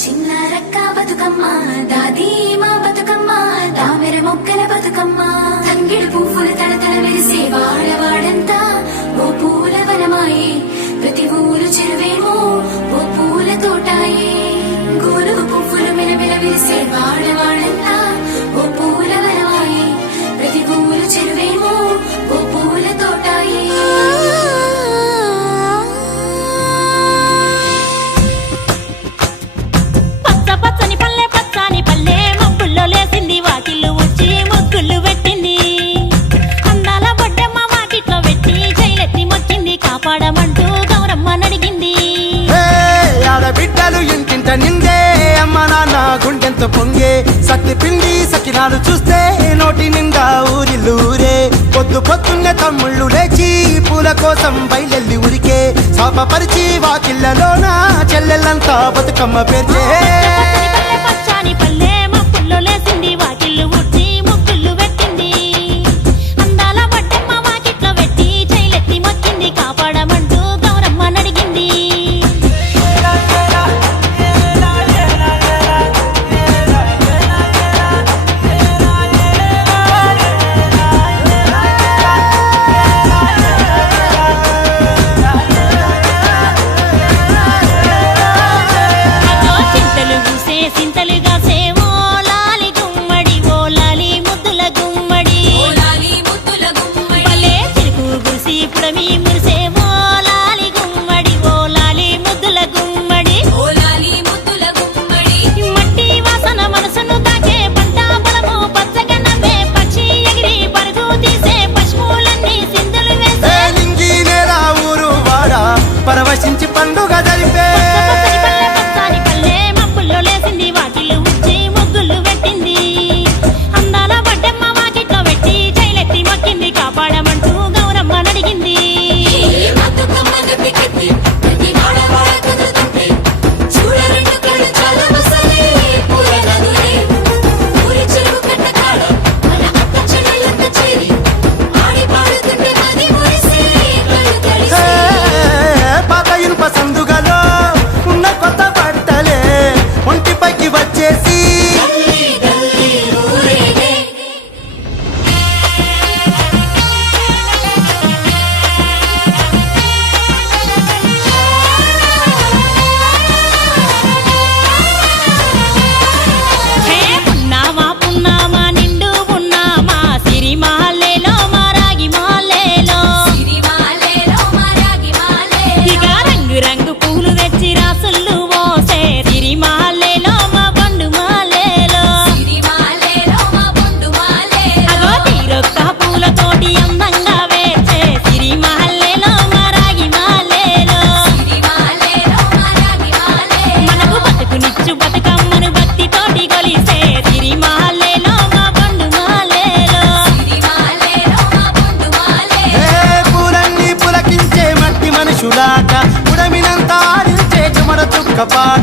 చిన్న రక్క బతుకమ్మ దాది మా బతుకమ్మ దామెర మొక్కల బతుకమ్మ తంగిడు పువ్వులు తడతడ మెరిసే వాడవాడంతా ఓ పూల వనమాయే ప్రతి ఊరు చెరువేమో ఓ పూల తోటాయే గోరుగు పువ్వులు మెలమెల మెరిసే వాడవాడంతా ఓ పూల వనమాయే ప్రతి ఊరు చెరువేమో ఓ పూల తోటాయే కాపాడమంటూ గౌరమ్మ నడిగింది. ఆడబిడ్డలు ఇంటింట నిందే అమ్మ నాన్న గుండెంత పొంగే సత్తి పిండి సకినాలు చూస్తే నోటి నిండా ఊరిల్లూరే పొద్దు పొద్దున్నే తమ్ముళ్ళు లేచి పూల కోసం బయలెల్లి ఉరికే శాపపరిచి వాకిళ్ళలోన చెల్లెళ్ళంతా బతుకమ్మ పేర్చే పచ్చాని పల్లె మప్పుల్లో లేసింది వాకిళ్ళు ఊడ్చి ముగ్గుళ్ళు పెట్టింది. అందాల బొడ్డమ్మ వాకిట్లో పెట్టి చైలెత్తి మొక్కింది కాపాడమంటూ గౌరమ్మ నడిగింది. చింతలు పూసే సింతలుగా సేవో లాలి గుమ్మడి ఓ లాలి ముద్దుల గుమ్మడి భలే చిరుకు గురిసి పుడమి మురిసే ఓ లాలి గుమ్మడి ఓ లాలి ముద్దుల గుమ్మడి మట్టి వాసన మనసును తాకే పంట పొలము పచ్చగా నవ్వే పక్షి ఎగిరి పరుగు తీసే పశువులన్నీ సింధులు వేసే నింగి నేరా ఊరు వాడ పరవశించి పండుగ జరిపే పచ్చాని పల్లె మబ్బుల్లో లేసింది వాకిళ్ళు ఉచ్చి ముగ్గులు పెట్టింది. అందాల బొడ్డమ్మ వాకిట్లో పెట్టి చైలెత్తి మొక్కింది కాపాడమంటూ గౌరమ్మ నడిగింది. పాత ఇనుప సందుగలో ఉన్న కొత్త బట్టలే ఒంటిపైకి వచ్చేసి హే పున్నామా పున్నామా నిండు పున్నామా సిరి మాలేలో మా రాగి మాలేలో ఇక రంగు రంగు పూలు తెచ్చి రాసుళ్ళు పోసే సిరి మాలేలో మా పండు మాలేలో అగో తీరొక్క పూలతోటి అందంగా వేచే సిరి మాలేలో మా రాగి మాలేలో మనకు బతుకునిచ్చు బతుకమ్మను భక్తితోటి కొలిసే సిరి మాలేలో మా పండు మాలేలో పూలన్నీ పులకించే మట్టి మనుషులాట ఉడమినంత ఆడించే చెమడ చుక్క పాట